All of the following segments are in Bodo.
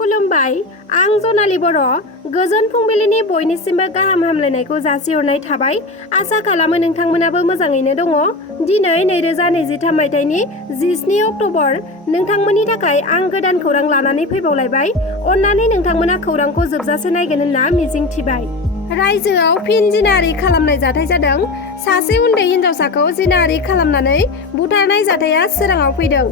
खुलुमबाय आं जनालि बर' गोजोन फुंबिलिनि बयनिसिमबो गाहाम हामलायनायखौ जासिहरनाय थाबाय। आसा खालामो नोंथांमोनाबो मोजाङैनो दङ। दिनै 2023 मायथाइनि 17 अक्ट'बर नोंथांमोननि थाखाय आं गोदान खौरां लानानै फैबावलायबाय। अन्नानै नोंथांमोना खौरांखौ जोबजासे नायगोन होनना मिजिंथिबाय। रायजोआव फिन जिनाहारि खालामनाय जाथाय जादों। सासे उन्दै हिन्जावसाखौ जिनाहारि खालामनानै बुथारनाय जाथाया सोराङाव फैदों।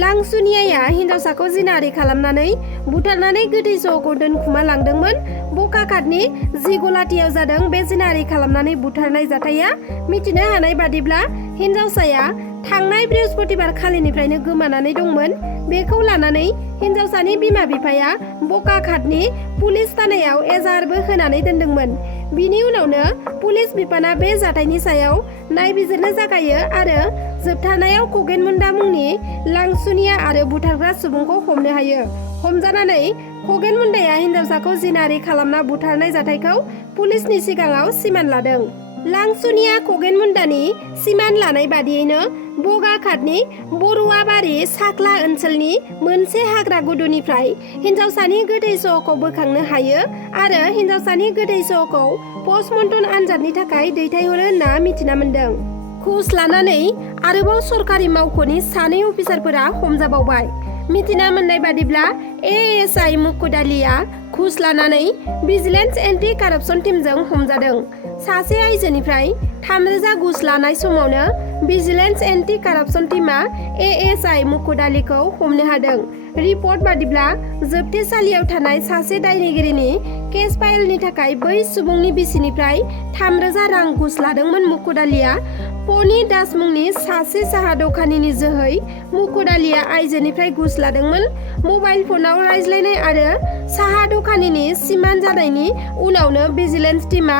लांसुनियाया हिन्जावसाखौ जिनाहारि खालामनानै बुथारनानै गोथै सहखौ दोनखुमा लांदोंमोन। बकाखातनि जिगलाथियाव जादों बे जिनाहारि खालामनानै बुथारनाय जाथाया। मिथिनो हानाय बादिब्ला हिन्जावसाया थांनाय बृहस्पतिबार खालिनिफ्रायनो गोमानानै दंमोन। बेखौ लानानै हिन्जावसानि बिमा बिफाया बकाखातनि पुलिस थानायाव एजाहारबो होनानै दोनदोंमोन। बिनि उनावनो पुलिस बिफाना बे जाथायनि सायाव नायबिजिरनो जागायो आरो जोबथारनायाव खगेन मुन्डा मुंनि लांसुनिया आरो बुथारग्रा सुबुंखौ हमनो हायो। हमजानानै खगेन मुन्डाया हिन्जावसाखौ जिनाहारि खालामना बुथारनाय जाथायखौ पुलिसनि सिगाङाव सिमान लादों। लांसुनिया खगेन मुन्डानि सिमान लानाय बादियैनो बगाखातनि बरुवाबारि साख्ला ओनसोलनि मोनसे हाग्रा गुदुनिफ्राय हिन्जावसानि गोथै सहखौ बोखांनो हायो आरो हिन्जावसानि गोथै सहखौ पस्टमर्टम आनजादनि थाखाय दैथायहरो होनना मिथिना मोन्दों। घुस लानानै आरोबाव सरकारि मावख'नि सानै अफिसारफोरा हमजाबावबाय। मिथिना मोननाय बादिब्ला एएसआइ मुकुट आलीआ घुस लानानै भिजिलेन्स एन्टि कारापसन टीमजों हमजादों। सासे आइजोनिफ्राय 3,000 घुस लानाय समावनो भिजिलेन्स एन्टि कारापसन टीमा एएसआइ मुकुट आलीखौ हमनो हादों। रिपर्ट बादिब्ला जोबथेसालियाव थानाय सासे दायनिगिरिनि केस फाइलनि थाखाय बै सुबुंनि बिसिनिफ्राय 3,000 रां घुस लादोंमोन मुकुट आलीआ। पनि दास मुंनि सासे साहा दखानिनि जोहै मुकुट आलीआ आइजोनिफ्राय घुस लादोंमोन। मबाइल फनाव रायज्लायनाय आरो साहा दखानिनि सिमान जानायनि उनावनो भिजिलेन्स टीमा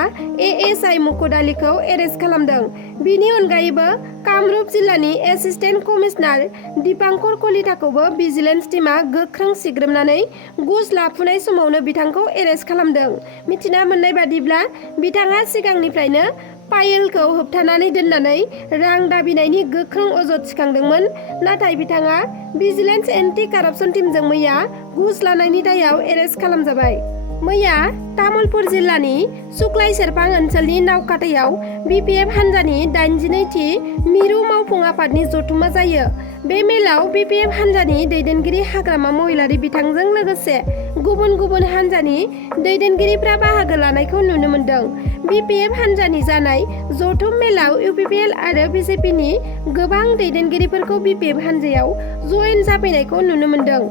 एएसआइ मुकुट आलीखौ एरेस्ट खालामदों। बिनि अनगायैबो कामरुप जिल्लानि एसिस्टेन्ट कमिशनार दीपांकर कलिताखौबो भिजिलेन्स टीमा गोख्रों सिग्रोमनानै घुस लाफुनाय समावनो बिथांखौ एरेस्ट खालामदों। मिथिना मोननाय बादिब्ला बिथाङा सिगांनिफ्रायनो पायेलखौ होबथानानै दोननानै रां दाबिनायनि गोख्रों अजद थिखांदोंमोन। नाथाय बिथाङा भिजिलेन्स एन्टि कारापसन टीमजों मैया घुस लानायनि दायाव एरेस्ट खालामजाबाय। मैया तामुलपुर जिल्लानि सुक्लाय सेरफां ओनसोलनि नावकाटायाव बिपिएफ हान्जानि 82थि मिरु मावफुं आफादनि जथुमा जायो। बे मेलाव बिपिएफ हान्जानि दैदेनगिरि हाग्रामा महिलारि बिथांजों लोगोसे गुबुन गुबुन हान्जानि दैदेनगिरिफ्रा बाहागो लानायखौ नुनो मोन्दों। बिपिएफ हान्जानि जानाय जथुम मेलाव इउपिपिएल आरो बिजेपिनि गोबां दैदेनगिरिफोरखौ बिपिएफ हान्जायाव जयेन जाफैनायखौ नुनो मोन्दों।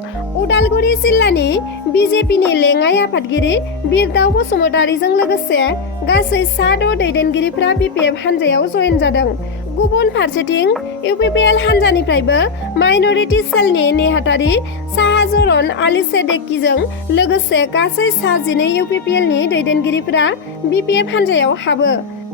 उदालगुरि जिल्लानि बिजेपिनि लेङाइ आफादगिरि बिरदाव बसुमतारीजों लोगोसे गासै 6 दैदेनगिरिफ्रा बिपिएफ हान्जायाव जयेन जादों। गुबुन फारसेथिं इउपिपिएल हान्जानिफ्रायबो माइनरिटि सेलनि नेहाथारि शाहजरन आली सेडेकिजों लोगोसे गासै 12 इउपिपिएलनि दैदेनगिरिफोरा बिपिएफ हान्जायाव हाबो।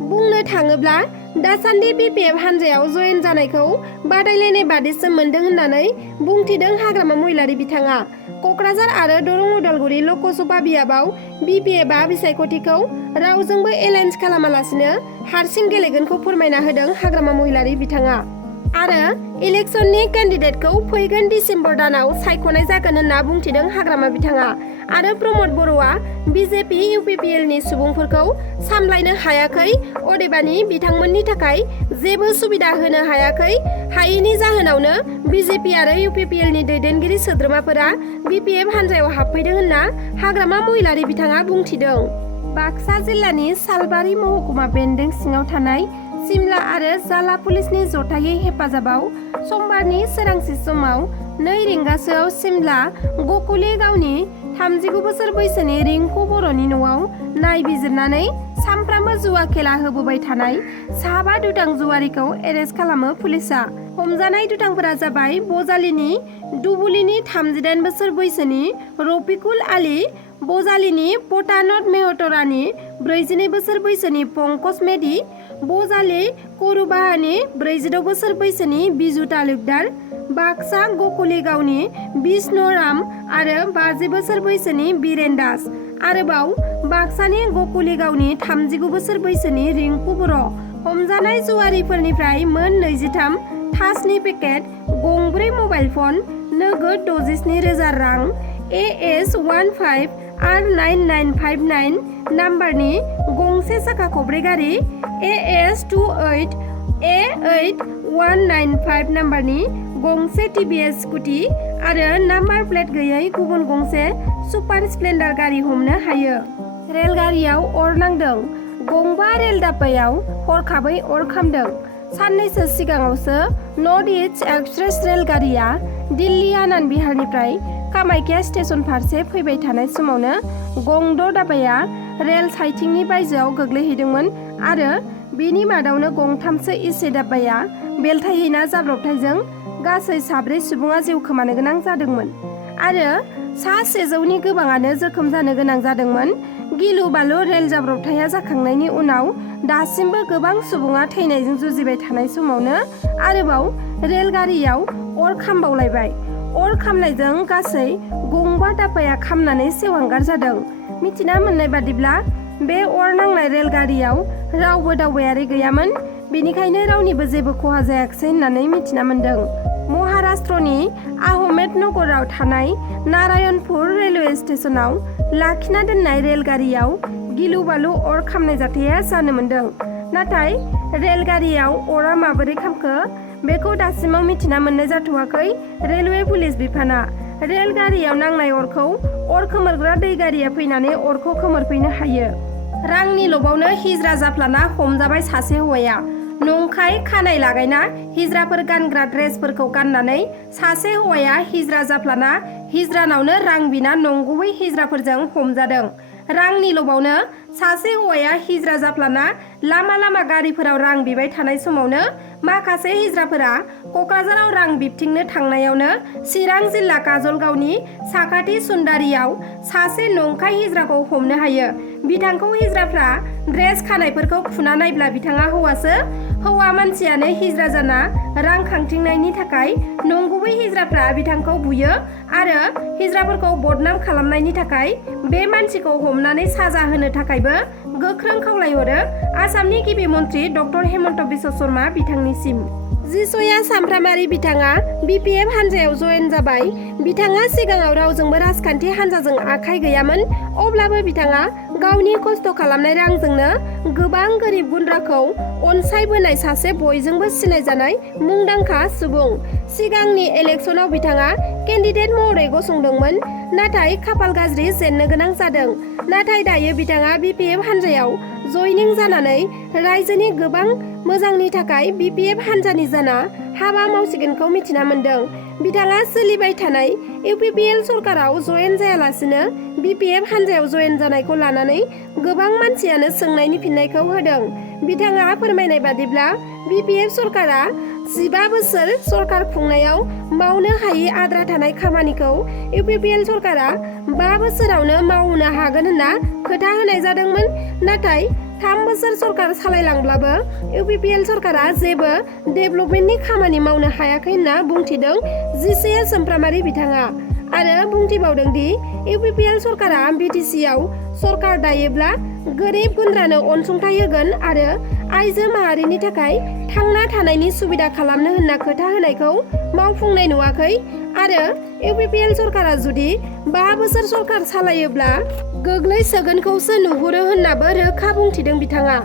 बुंनो थाङोब्ला दासान्दि बिपिएफ हान्जायाव जयेन जानायखौ बादायलायनाय बादिसो मोन्दों होननानै बुंथिदों हाग्रामा महिलारि बिथाङा। कक्राझार आरो दरं उदालगुरि लकसभा बियाबाव बिपिएफआ बिसायख'थिखौ रावजोंबो एलायन्स खालामालासिनो हारसिं गेलेगोनखौ फोरमायना होदों हाग्रामा महिलारि बिथाङा। आरो इलेक्सननि केन्डिडेटखौ फैगोन डिसेम्बर दानाव सायख'नाय जागोन होनना बुंथिदों हाग्रामा बिथाङा। आरो प्रमद बर'आ बिजेपि इउपिपिएलनि सुबुंफोरखौ सामलायनो हायाखै, अदेबानि बिथांमोननि थाखाय जेबो सुबिदा होनो हायैनि जाहोनावनो बिजेपि आरो इउपिपिएलनि दैदेनगिरि सोद्रोमाफोरा बिपिएफ हान्जायाव हाबफैदों होनना हाग्रामा महिलारि बिथाङा बुंथिदों। बाक्सा जिल्लानि सालबारि महकुमा बेन्दों सिङाव थानाय सिमला आरो जाला पुलिसनि जथायै हेफाजाबाव समबारनि सोरांसि समाव 2 रिंगासोआव सिमला गकुली गावनि 39 बोसोर बैसोनि रिंकु बर'नि न'आव नायबिजिरनानै सानफ्रामबो जुवा खेला होबोबाय थानाय 5 दुथां जुवारिखौ एरेस्ट खालामो पुलिसआ। हमजानाय दुथांफोरा जाबाय बजालिनि दुबुलिनि 38 बोसोर बैसोनि रफिकुल आली, बजालिनि पटानट मेहतरानि 42 बोसोर बैसोनि पंकज मेधि, बजालि करुबाहानि 46 बोसोर बैसोनि बिजु तालुकदार, बाक्सा गकुली गावनि बिष्णुराम आरो 50 बोसोर बैसोनि बीरेन दास। आरोबाव बाक्सानि गकुली गावनि 39 बोसोर बैसोनि रिंकु बर'। हमजानाय जुवारिफोरनिफ्राय मोन 23 थासनि पेकेट, गंब्रै मबाइल फन, नोगोद 67,000 रां, AS15R9959 नाम्बारनि गंसे साखा खब्रै गारि, AS28A8195 नाम्बारनि गंसे TVS स्कुटि आरो नाम्बार प्लेट गैयै गुबुन गंसे सुपार स्प्लेन्डार गारि हमनो हायो। रेलगारियाव अर नांदों। गंबा रेल दाब्बायाव हरखाबै अर खामदों। साननैसो सिगाङावसो नर्थ इस्ट एक्सप्रेस रेलगारिया दिल्ली आनन्द बिहारनिफ्राय कामाख्या स्टेशन फारसे फैबाय थानाय समावनो गंद' दाब्बाया रेल साइथिंनि बायजोआव गोग्लैहैदोंमोन आरो बेनि मादावनो गंथामसो एसि दाब्बाया बेलथायहैना जाब्रबथायजों गासै 7 सुबुङा जिउ खोमानो गोनां जादोंमोन आरो 100नि गोबाङानो जोखोम जानो गोनां जादोंमोन। गिलु बालु रेल जाब्रबथाया जाखांनायनि उनाव दासिमबो गोबां सुबुङा थैनायजों जुजिबाय थानाय समावनो आरोबाव रेलगारियाव अर खामबावलायबाय। अर खामनायजों गासै गंबा दाब्बाया खामनानै सेवहांगार जादों। मिथिना मोननाय बादिब्ला बे अर नांनाय रेलगारियाव रावबो दावबायारि गैयामोन, बेनिखायनो रावनिबो जेबो खहा जायाखिसै होननानै मिथिना मोन्दों। महाराष्ट्रनि आहमेदनगराव थानाय नारायणपुर रेलवे स्टेशनाव लाखिना दोननाय रेलगारियाव गिलु बालु अर खामनाय जाथाया जानो मोन्दों। नाथाय रेलगारियाव अरा माबोरै खामखो बेखौ दासिमाव मिथिना मोननाय जाथ'वाखै रेलवे पुलिस बिफाना। रेलगारियाव नांनाय अरखौ अर खोमोरग्रा दै गारिया फैनानै अरखौ खोमोरफैनो हायो। रांनि लबावनो हिज्रा जाफ्लाना हमजाबाय सासे हौवाया। नंखाय खानाय लागायना हिज्राफोर गानग्रा ड्रेसफोरखौ गाननानै सासे हौवाया हिज्रा जाफ्लाना हिज्रानावनो रां बिना नंगुबै हिज्राफोरजों हमजादों। रांनि लबावनो सासे हौवाया हिज्रा जाफ्लाना लामा लामा गारिफोराव रां बिबाय थानाय समावनो माखासे हिज्राफोरा क'क्राझाराव रां बिबथिंनो थांनायावनो चिरां जिल्ला काजलगावनि साखाथि सुन्दारियाव सासे नंखाय हिज्राखौ हमनो हायो। बिथांखौ हिज्राफ्रा ड्रेस खानायफोरखौ फुना नायब्ला बिथाङा हौवासो। हौवा मानसियानो हिज्रा जाना रां खांथिंनायनि थाखाय नंगुबै हिज्राफ्रा बिथांखौ बुयो आरो हिज्राफोरखौ बदनाम खालामनायनि थाखाय बे मानसिखौ हमनानै साजा होनो थाखायबो गोख्रों खावलायहरो आसामनि गिबि मन्त्रि डक्टर हेमन्त बिश्व शर्मा बिथांनिसिम। जिसया सामफ्रामारि बिथाङा BPF हान्जायाव जयेन जाबाय। बिथाङा सिगाङाव रावजोंबो राजखान्थि हान्जाजों आखाइ गैयामोन, अब्लाबो बिथाङा गावनि खस्थ' खालामनाय रांजोंनो गोबां गोरिब गुन्द्राखौ अनसायबोनाय सासे बयजोंबो सिनायजानाय मुंदांखा सुबुं। सिगांनि इलेक्सनाव बिथाङा केन्डिडेट महरै गसंदोंमोन, नाथाय खाफाल गाज्रि जेननो गोनां जादों। नाथाय दायो बिथाङा BPF हान्जायाव जयनिं जानानै रायजोनि गोबां मोजांनि थाखाय BPF हान्जानि जाना हाबा मावसिगोनखौ मिथिना मोन्दों। बिथाङा सोलिबाय थानाय UPPL सरकाराव जयेन जायालासिनो BPF हान्जायाव जयेन जानायखौ लानानै गोबां मानसियानो सोंनायनि फिननायखौ होदों। बिथाङा फोरमायनाय बादिब्ला BPF सरकारा 15 बोसोर सरकार खुंनायाव मावनो हायि आद्रा थानाय खामानिखौ UPPL सरकारा 5 बोसोरावनो मावनो हागोन होनना खोथा होनाय जादोंमोन। नाथाय 3 बोसोर सरकार सालायलांब्लाबो UPPL सरकारा जेबो डेभेलपमेन्टनि खामानि मावनो हायाखै होनना बुंथिदों जिसया सामफ्रामारि बिथाङा आरो बुंथिबावदों दि UPPL सरकारा BTC-आव सरकार दायोब्ला गोरिब गुन्द्रानो अनसुंथाइ होगोन आरो आइजो माहारिनि थाखाय थांना थानायनि सुबिदा खालामनो होनना खोथा होनायखौ मावफुंनाय नुवाखै आरो UPPL सरकारा जुदि 5 बोसोर सरकार सालायोब्ला गोग्लैसोगोनखौसो नुहुरो होननाबो रोखा बुंथिदों बिथाङा।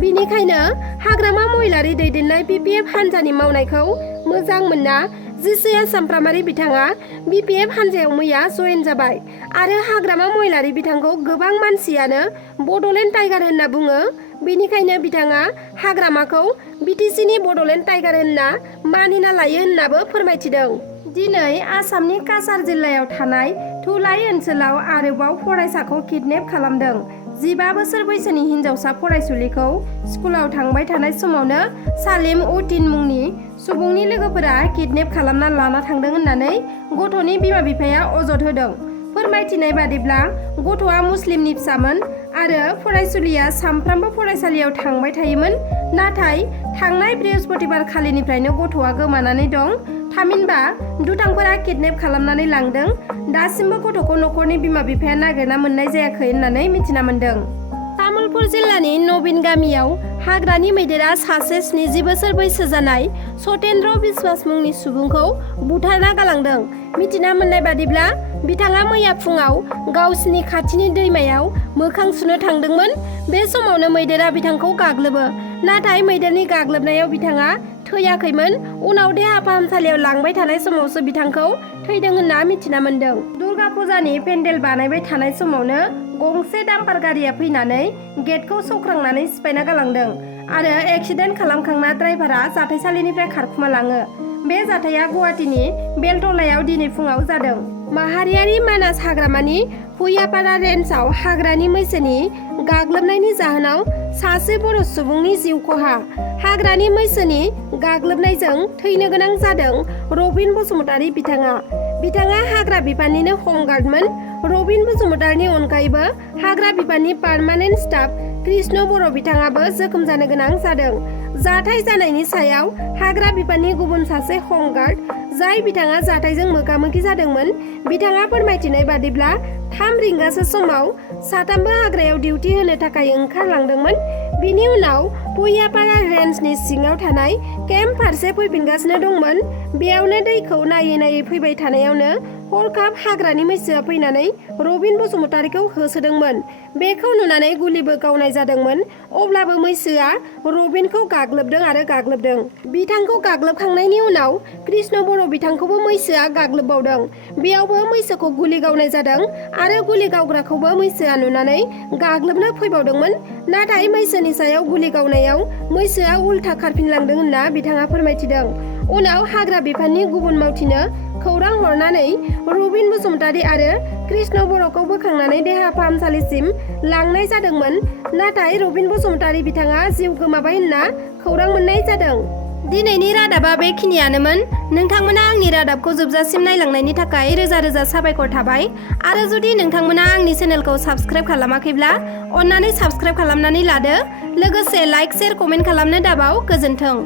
बिनिखायनो हाग्रामा महिलारि दैदेननाय BPF हान्जानि मावनायखौ मोजां मोनना जिसया सामफ्रामारि बिथाङा BPF हान्जायाव मैया जयेन जाबाय आरो हाग्रामा महिलारि बिथांखौ गोबां मानसियानो बड'लेण्ड टाइगार होनना बुङो। बेनिखायनो बिथाङा हाग्रामाखौ BTC-नि बड'लेण्ड टाइगार होनना मानिना लायो होननाबो फोरमायथिदों। दिनै आसामनि काछार जिल्लायाव थानाय धुलाइ ओनसोलाव आरोबाव फरायसाखौ किडनेप खालामदों। 15 बोसोर बैसोनि हिनजावसा फरायसुलिखौ स्कुलाव थांबाय थानाय समावनो सालिम उद्दिन मुंनि सुबुंनि लोगोफोरा किडनेप खालामना लाना थांदों होननानै गथ'नि बिमा बिफाया अजद होदों। फोरमायथिनाय बादिब्ला गथ'आ मुस्लिमनि फिसामोन आरो फरायसुलिया सानफ्रामबो फरायसालियाव थांबाय थायोमोन। नाथाय थांनाय बृहस्पतिबार खालिनिफ्रायनो गथ'आ गोमानानै दं। थामहिनबा दुथांफोरा किडनेप खालामनानै लांदों। दासिमबो गथ'खौ न'खरनि बिमा बिफाया नागिरना मोननाय जायाखै होननानै मिथिना मोन्दों। तामुलपुर जिल्लानि नबिन गामियाव हाग्रानि मैदेरा सासे 70 बोसोर बैसो जानाय सतेन्द्र बिश्वास मुंनि सुबुंखौ बुथारना गालांदों। मिथिना मोननाय बादिब्ला बिथाङा मैया फुङाव गावसिनि खाथिनि दैमायाव मोखां सुनो थांदोंमोन। बे समावनो मैदेरा बिथांखौ गाग्लोबो, नाथाय मैदेरनि गाग्लोबनायाव बिथाङा थैयाखैमोन। उनाव देहा फाहामसालियाव लांबाय थानाय समावसो बिथांखौ थैदों होनना मिथिना मोन्दों। दुर्गा फुजानि पेन्डेल बानायबाय थानाय समावनो गंसे डाम्पार गारिया फैनानै गेटखौ सौख्रांनानै सिफायना गालांदों आरो एक्सिडेन्ट खालामखांना ड्राइभारा जाथायसालिनिफ्राय खारखुमा लाङो। बे जाथाया गुवाहाटीनि बेलटलायाव दिनै फुङाव जादों। माहारियारि मानास हाग्रामानि भुइयापारा रेन्जआव हाग्रानि मैसोनि गाग्लोबनायनि जाहोनाव सासे बर' सुबुंनि जिउ खहा। हाग्रानि मैसोनि गाग्लोबनायजों थैनो गोनां जादों रबिन बसुमतारी बिथाङा हाग्रा बिफाननिनो हमगार्डमोन। रबिन बसुमतारीनि अनगायैबो हाग्रा बिफाननि पार्मानेन्ट स्टाफ कृष्ण बर' बिथाङाबो जोखोम जानो गोनां जादों। जाथाय जानायनि सायाव हाग्रा बिफाननि गुबुन सासे हमगार्ड, जाय बिथाङा जाथायजों मोगा-मोगि जादोंमोन, बिथाङा फोरमायथिनाय बादिब्ला 3 रिंगासो समाव साथामबो हाग्रायाव डिउटि होनो थाखाय ओंखारलांदोंमोन। बिनि उनाव भुइयापारा रेन्जनि सिङाव थानाय केम्प फारसे फैफिनगासिनो दंमोन। बेयावनो दैखौ नायै फैबाय थानायावनो हरखाब हाग्रानि मैसोआ फैनानै रबिन बसुमतारीखौ होसोदोंमोन। बेखौ नुनानै गुलिबो गावनाय जादोंमोन। अब्लाबो मैसोआ रबिनखौ गाग्लोबदों। बिथांखौ गाग्लोबखांनायनि उनाव कृष्ण बर' बिथांखौबो मैसोआ गाग्लोबबावदों। बेयावबो मैसोखौ गुलि गावनाय जादों आरो गुलि गावग्राखौबो मैसोआ नुनानै गाग्लोबनो फैबावदोंमोन। नाथाय मैसोनि सायाव गुलि गावनायाव मैसोआ उल्था खारफिनलांदों होनना बिथाङा फोरमायथिदों। उनाव हाग्रा बिफाननि गुबुन मावथिनो खौरां हरनानै रबिन बसुमतारी आरो कृष्ण बर'खौ बोखांनानै देहा फाहामसालिसिम लांनाय जादोंमोन। नाथाय रबिन बसुमतारी बिथाङा जिउ गोमाबाय होनना खौरां मोननाय जादों। दिनैनि रादाबा बेखिनियानोमोन। नोंथांमोना आंनि रादाबखौ जोबजासिम नायलांनायनि थाखाय रोजा रोजा साबायखर थाबाय। आरो जुदि नोंथांमोना आंनि चेनेलखौ साबस्क्राइब खालामाखैब्ला अन्नानै साबस्क्राइब खालामनानै लादो। लोगोसे लाइक, शेयार, कमेन्ट खालामनो दाबाव। गोजोन्थों।